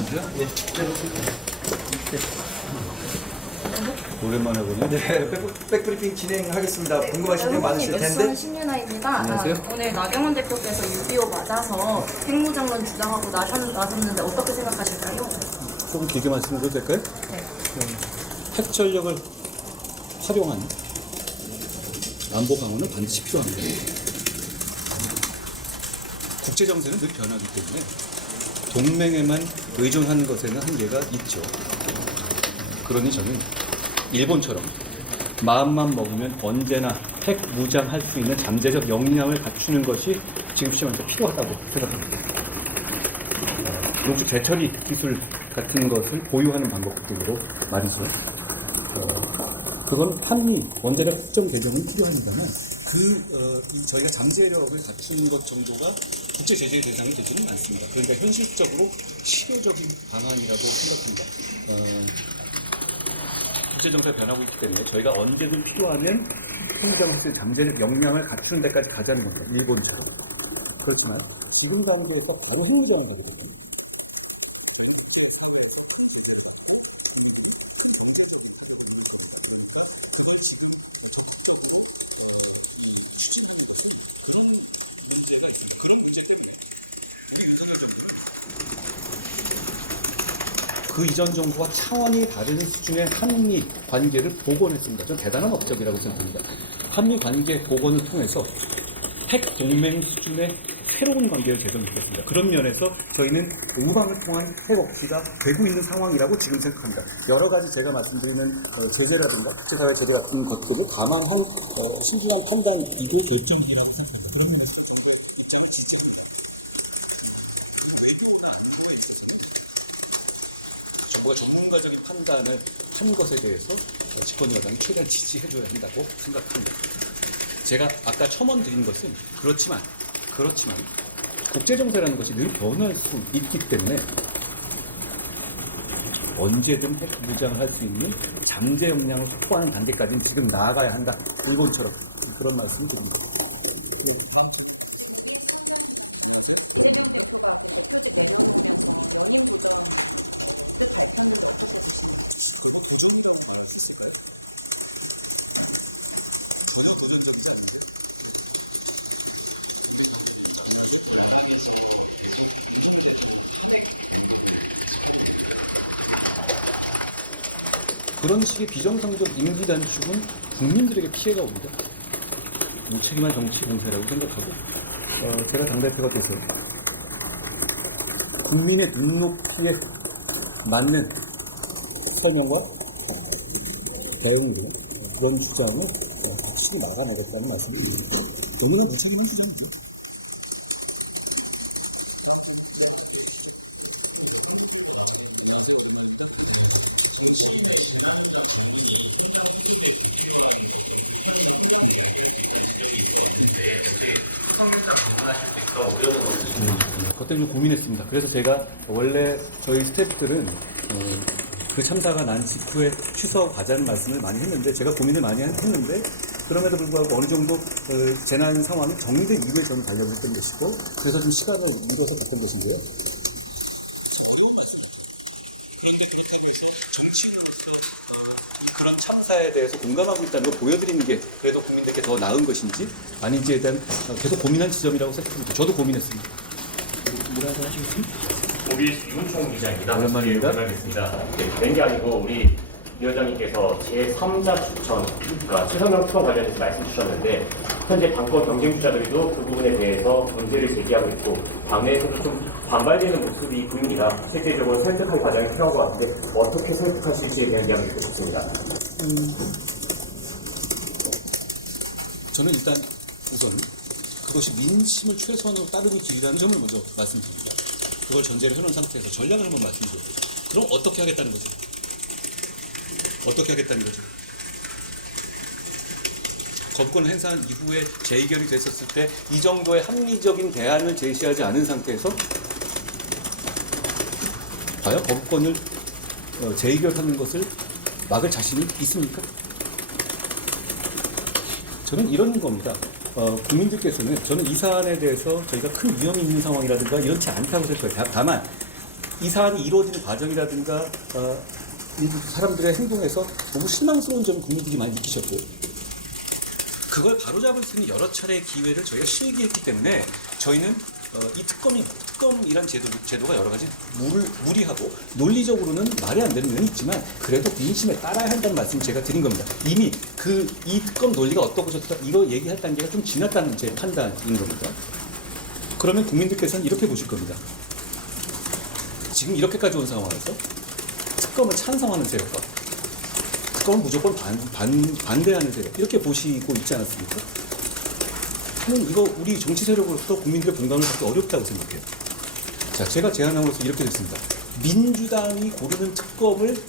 예. 오랜만에 보네. 네, 백브리핑 진행하겠습니다. 궁금하신 점 많으실 텐데. 엑소는 신유나입니다. 안녕하세요. 오늘 나경원 대표께서 6.25 맞아서 핵무장론 주장하고 나섰는데 어떻게 생각하실까요? 조금 길게 말씀드려도 될까요? 네. 핵 전력을 활용한 안보 강화는 반드시 필요합니다. 국제 정세는 늘 변하기 때문에 동맹에만 의존하는 것에는 한계가 있죠. 그러니 저는 일본처럼 마음만 먹으면 언제나 핵 무장할 수 있는 잠재적 역량을 갖추는 것이 지금 시점에서 필요하다고 생각합니다. 농축 재처리 기술 같은 것을 보유하는 방법 등으로 말이죠. 그건 한미 원자력 수정 개정은 필요합니다만 저희가 잠재력을 갖추는 것 정도가 국제 제재의 대상이 되지는 않습니다. 그러니까 현실적으로 실효적인 방안이라고 생각합니다. 국제 정세가 변하고 있기 때문에 저희가 언제든 필요하면 핵무장할 수 있는 잠재적 역량을 갖추는 데까지 가자는 겁니다. 일본처럼. 그렇지만 지금 단계에서 바로 핵무장을 하게 되잖아요. 그 이전 정부와 차원이 다른 수준의 한미 관계를 복원했습니다. 좀 대단한 업적이라고 생각합니다. 한미 관계 복원을 통해서 핵 동맹 수준의 새로운 관계를 개선시켰습니다. 그런 면에서 저희는 우방을 통한 핵 억지가 되고 있는 상황이라고 지금 생각합니다. 여러 가지 제가 말씀드리는 제재라든가 국제사회 제재 같은 것들을 감안한 신중한 판단 이게 결정이라고 생각합니다. 정부가 전문가적인 판단을 한 것에 대해서 집권 여당이 최대한 지지해줘야 한다고 생각합니다. 제가 아까 첨언 드린 것은 그렇지만 국제정세라는 것이 늘 변할 수 있기 때문에 언제든 핵 무장할 수 있는 잠재 역량을 확보하는 단계까지는 지금 나아가야 한다. 일본처럼 그런 말씀을 드립니다. 그런 식의 비정상적 임기 단축은 국민들에게 피해가 옵니다. 무책임한 정치 공세라고 생각하고 제가 당대표가 돼서 국민의 눈높이에 맞는 설명과 대응으로 그런 주장을 확실히 나가나겠다는 말씀입니다. 여기는 무책임한 주장이죠. 그것 때문에 좀 고민했습니다. 그래서 제가 원래 저희 스태프들은 그 참사가 난 직후에 취소하고 가자는 말씀을 많이 했는데 제가 고민을 많이 했는데 그럼에도 불구하고 어느 정도 재난 상황이 정리된 이후에 저는 가려고 했던 것이고 그래서 좀 시간을 미뤄서 갔던 것인데요. 그런 참사에 대해서 공감하고 있다는 걸 보여드리는 게 그래도 국민들께 더 나은 것인지 아닌지에 대한 계속 고민한 지점이라고 생각합니다. 저도 고민했습니다. 뭐라고 하시겠습니까? OBS 윤총 기자입니다. 오랜만입니다. 전화겠습니다. 네, 다른 게 아니고 우리 위원장님께서 제3자 추천, 그러니까 최성명 추천 관련해서 말씀 주셨는데 현재 당권 경쟁 주자들도 그 부분에 대해서 문제를 제기하고 있고 당내에서도 좀 반발되는 모습이 보입니다. 실제적으로 설득할 과정이 필요한 것 같은데 어떻게 설득하실지에 대한 이야기 듣고 싶습니다. 저는 일단 우선 그것이 민심을 최선으로 따르는 길이라는 점을 먼저 말씀드립니다. 그걸 전제로 해놓은 상태에서 전략을 한번 말씀드릴게요. 그럼 어떻게 하겠다는 거죠? 어떻게 하겠다는 거죠? 거부권 행사한 이후에 재의결이 됐었을 때 이 정도의 합리적인 대안을 제시하지 않은 상태에서 과연 거부권을 재의결하는 것을 막을 자신이 있습니까? 저는 이런 겁니다. 국민들께서는 저는 이 사안에 대해서 저희가 큰 위험이 있는 상황이라든가 이렇지 않다고 생각해요. 다만 이 사안이 이루어지는 과정이라든가 일부 사람들의 행동에서 너무 실망스러운 점을 국민들이 많이 느끼셨고요. 그걸 바로잡을 수 있는 여러 차례의 기회를 저희가 실기했기 때문에 저희는 이 특검이란 제도가 여러 가지 무리하고 논리적으로는 말이 안 되는 면이 있지만 그래도 민심에 따라야 한다는 말씀을 제가 드린 겁니다. 이미 이 특검 논리가 어떻고 저떻다 이거 얘기할 단계가 좀 지났다는 제 판단인 겁니다. 그러면 국민들께서는 이렇게 보실 겁니다. 지금 이렇게까지 온 상황에서 특검을 찬성하는 세력과 특검을 무조건 반대하는 세력 이렇게 보시고 있지 않았습니까? 저는 이거 우리 정치 세력으로서 국민들의 공감을 받기 어렵다고 생각해요. 자, 제가 제안함으로써 이렇게 됐습니다. 민주당이 고르는 특검을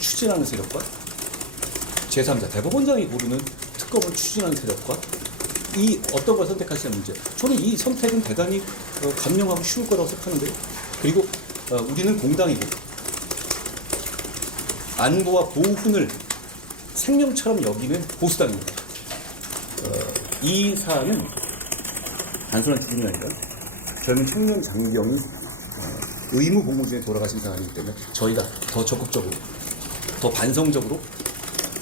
추진하는 세력과 제3자 대법원장이 고르는 특검을 추진하는 세력과 이 어떤 걸 선택하시는 문제. 저는 이 선택은 대단히 감명하고 쉬울 거라고 생각하는데요. 그리고 우리는 공당이고 안보와 보훈을 생명처럼 여기는 보수당입니다. 이 사안은 단순한 기준이 아니라 젊은 청년 장병이 의무 복무 중에 돌아가신 사안이기 때문에 저희가 더 적극적으로, 더 반성적으로,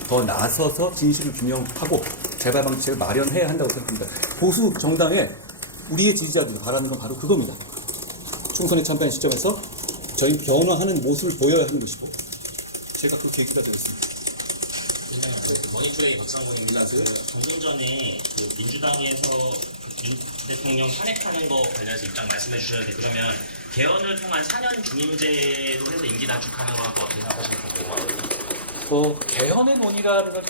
더 나서서 진실을 규명하고 재발 방책을 마련해야 한다고 생각합니다. 보수 정당에 우리의 지지자들이 바라는 건 바로 그겁니다. 총선에 참가한 시점에서 저희 변화하는 모습을 보여야 하는 것이고 제가 그 계기가 되었습니다. 머니투데이 박상공입니다. 방금 전에 민주당에서 윤 대통령 탄핵하는 거 관련해서 입장 말씀해 주셨는데 그러면 개헌을 통한 4년 중임제로 해서 임기 단축하는 거하고 어떻게 생각하십니까? 개헌의 논의라는 건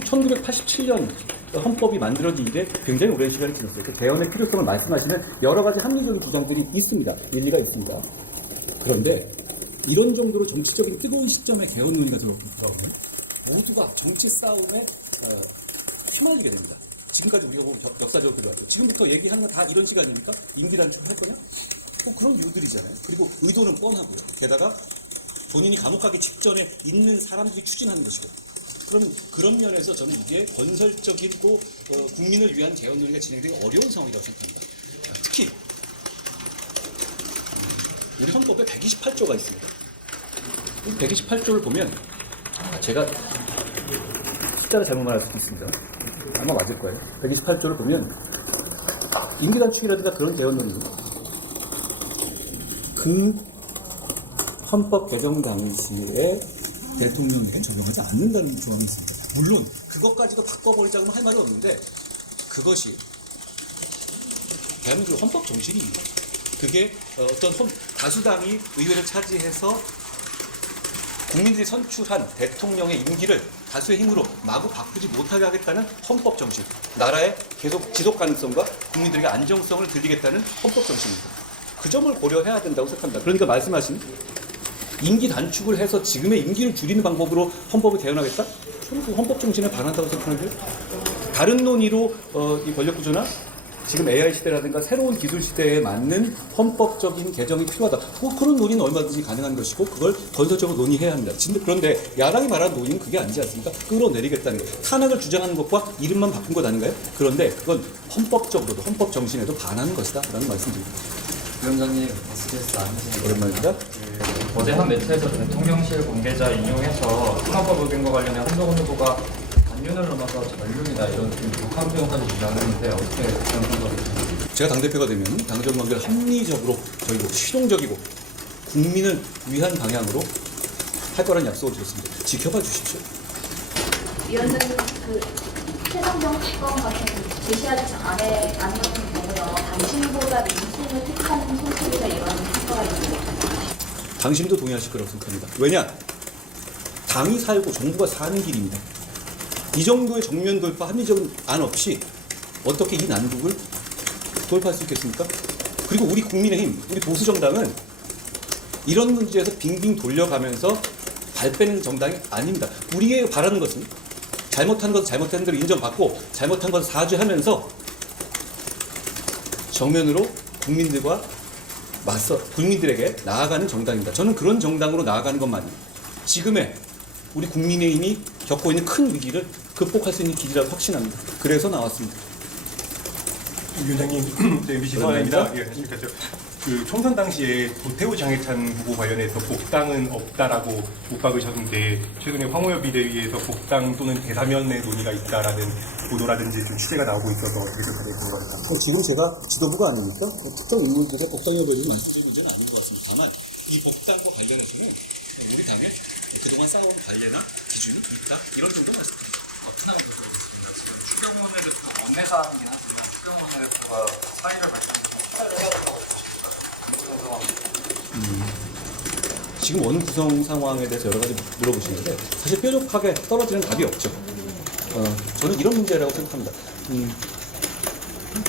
1987년 헌법이 만들어진 이래 굉장히 오랜 시간이 지났어요. 그 개헌의 필요성을 말씀하시는 여러 가지 합리적인 주장들이 있습니다. 일리가 있습니다. 그런데 이런 정도로 정치적인 뜨거운 시점에 개헌 논의가 들어오면 모두가 정치 싸움에 휘말리게 됩니다. 지금까지 우리가 보면 역사적으로 들어왔죠. 지금부터 얘기하는 건 다 이런 시간입니까? 임기 단축을 할 거냐? 그런 이유들이잖아요. 그리고 의도는 뻔하고요. 게다가 본인이 감옥 가기 직전에 있는 사람들이 추진하는 것이고 그런 면에서 저는 이게 건설적이고 국민을 위한 개헌 논의가 진행되기 어려운 상황이라고 생각합니다. 특히 우리 헌법에 128조가 있습니다. 이 128조를 보면 제가 숫자를 잘못 말할 수도 있습니다. 아마 맞을 거예요. 128조를 보면 임기 단축이라든가 그런 개헌 논의 그 헌법 개정 당시에 대통령에겐 적용하지 않는다는 조항이 있습니다. 물론 그것까지도 바꿔버리자고 할 말은 없는데 그것이 대한민국 헌법 정신입니다. 그게 어떤 다수당이 의회를 차지해서 국민들이 선출한 대통령의 임기를 다수의 힘으로 마구 바꾸지 못하게 하겠다는 헌법 정신, 나라의 계속 지속 가능성과 국민들에게 안정성을 들리겠다는 헌법 정신입니다. 그 점을 고려해야 된다고 생각합니다. 그러니까 말씀하신 임기 단축을 해서 지금의 임기를 줄이는 방법으로 헌법을 개헌하겠다? 저는 그 헌법 정신에 반한다고 생각하는데요. 다른 논의로 이 권력구조나 지금 AI 시대라든가 새로운 기술 시대에 맞는 헌법적인 개정이 필요하다. 그런 논의는 얼마든지 가능한 것이고 그걸 건설적으로 논의해야 합니다. 그런데 야당이 말하는 논의는 그게 아니지 않습니까? 끌어내리겠다는 거. 탄핵을 주장하는 것과 이름만 바꾼 것 아닌가요? 그런데 그건 헌법적으로도 헌법 정신에도 반하는 것이다 라는 말씀드립니다. 위원장님, SBS 안혜진 오랜만입니다. 어제 한 매체에서 대통령실 관계자 인용해서 선거법 의견과 관련해 한동훈 후보가 반윤을 넘어서 전륜이다 이런 좀 독한 표현까지 주장했는데 어떻게 그런 생각을 드십니까? 제가 당대표가 되면 당정 관계를 합리적으로 저희고 실용적이고 국민을 위한 방향으로 할 거라는 약속을 드렸습니다. 지켜봐 주십시오. 위원장님, 최상병 특검 같은 제시하지 않는 경우요, 당신보다 민심을 택하는 손톱이다 이런 평가가 있습니다. 당신도 동의하실 거라고 생각합니다. 왜냐? 당이 살고 정부가 사는 길입니다. 이 정도의 정면 돌파, 합리적인 안 없이 어떻게 이 난국을 돌파할 수 있겠습니까? 그리고 우리 국민의힘, 우리 보수정당은 이런 문제에서 빙빙 돌려가면서 발 빼는 정당이 아닙니다. 우리의 바라는 것은 잘못한 것은 잘못한 대로 인정받고 잘못한 것은 사죄하면서 정면으로 국민들에게 나아가는 정당입니다. 저는 그런 정당으로 나아가는 것만이 지금의 우리 국민의힘이 겪고 있는 큰 위기를 극복할 수 있는 길이라고 확신합니다. 그래서 나왔습니다. 위원장님, MBC 서하입니다. 예, 안녕하십니까. 그 총선 당시에 도태우 장해찬 후보 관련해서 복당은 없다라고 못 박으셨는데 최근에 황호엽 비대위에서 복당 또는 대사면의 논의가 있다라는 보도라든지 좀 취재가 나오고 있어서 어떻게 생각하세요? 지금 제가 지도부가 아닙니까? 특정 인물들의 복당 여부에 대해서 말씀드릴 문제는 아닌 것 같습니다. 다만 이 복당과 관련해서는 우리 당의 그동안 쌓아온 관례나 기준이 있다 이런 정도 말씀드립니다. 하나만 더 드리겠습니다. 지금 추경호 원내대표 원내사항이긴 하지만 추경호 원내대표가 사의를 발표하면서 사의를 해야 된다고 보십니까? 지금 원 구성 상황에 대해서 여러 가지 물어보시는데 사실 뾰족하게 떨어지는 답이 없죠. 저는 이런 문제라고 생각합니다.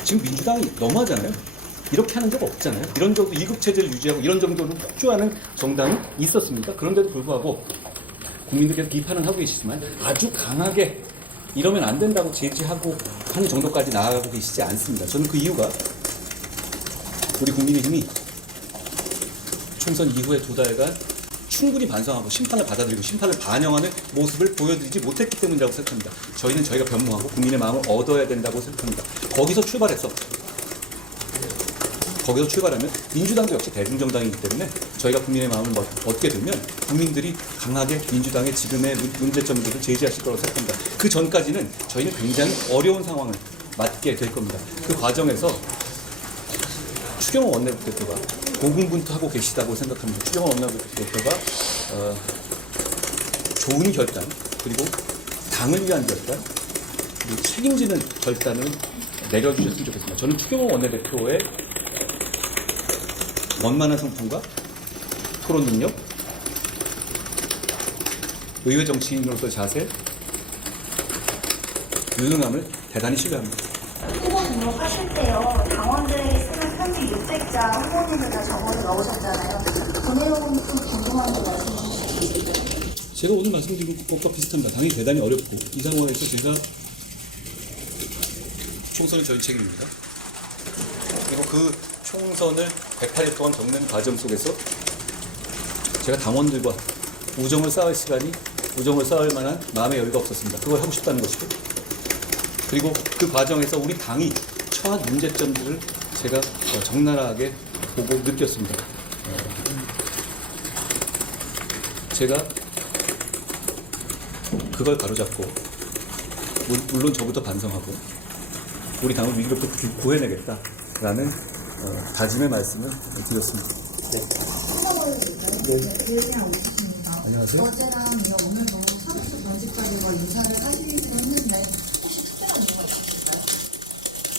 지금 민주당이 너무하잖아요. 이렇게 하는 적 없잖아요. 이런 정도 이국 체제를 유지하고 이런 정도로 폭주하는 정당이 있었습니까? 그런데도 불구하고 국민들께서 비판은 하고 계시지만 아주 강하게 이러면 안 된다고 제지하고 하는 정도까지 나아가고 계시지 않습니다. 저는 그 이유가 우리 국민의힘이 총선 이후에 2달간 충분히 반성하고 심판을 받아들이고 심판을 반영하는 모습을 보여드리지 못했기 때문이라고 생각합니다. 저희는 저희가 변모하고 국민의 마음을 얻어야 된다고 생각합니다. 거기서 출발하면 민주당도 역시 대중정당이기 때문에 저희가 국민의 마음을 얻게 되면 국민들이 강하게 민주당의 지금의 문제점들을 제지하실 거라고 생각합니다. 그 전까지는 저희는 굉장히 어려운 상황을 맞게 될 겁니다. 그 과정에서 추경호 원내대표가 고군분투하고 계시다고 생각합니다. 추경호 원내대표가 좋은 결단 그리고 당을 위한 결단 그리고 책임지는 결단을 내려주셨으면 좋겠습니다. 저는 추경호 원내대표의 원만한 성품과 토론 능력, 의회 정치인으로서의 자세, 유능함을 대단히 신뢰합니다. 후보 등록하실 때요, 당원들에게 쓰는 편지 600자 후보님들 다 적어서 넣으셨잖아요. 그 내용은 좀 궁금한 거 말씀해 주시겠어요? 제가 오늘 말씀드린 것과 비슷합니다. 당연히 대단히 어렵고 이 상황에서 제가 총선은 저희 책임입니다. 그리고 그 총선을 108일 동안 겪는 과정 속에서 제가 당원들과 우정을 쌓을 만한 마음의 여유가 없었습니다. 그걸 하고 싶다는 것이고 그리고 그 과정에서 우리 당이 처한 문제점들을 제가 적나라하게 보고 느꼈습니다. 제가 그걸 바로잡고 물론 저부터 반성하고 우리 당을 위기로부터 구해내겠다라는 다짐의 말씀을 드렸습니다. 안녕하세요. 어제랑 오늘도 사무소 전직자들과 인사를 하시기로 했는데 혹시 특별한 이유가 있으실까요?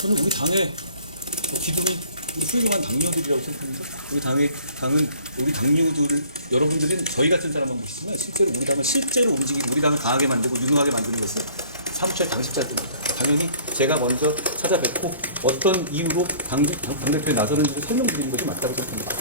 저는 우리 당의 기둥이 훌륭한 당뇨들이라고 생각합니다. 당은 우리 당뇨들을 여러분들은 저희 같은 사람만 보시지만 실제로 우리 당을 움직이고 우리 당을 강하게 만들고 유능하게 만드는 것은 사무처의 당직자들입니다. 당연히 제가 먼저 찾아뵙고 어떤 이유로 당대표에 나서는지를 설명드리는 것이 맞다고 생각합니다.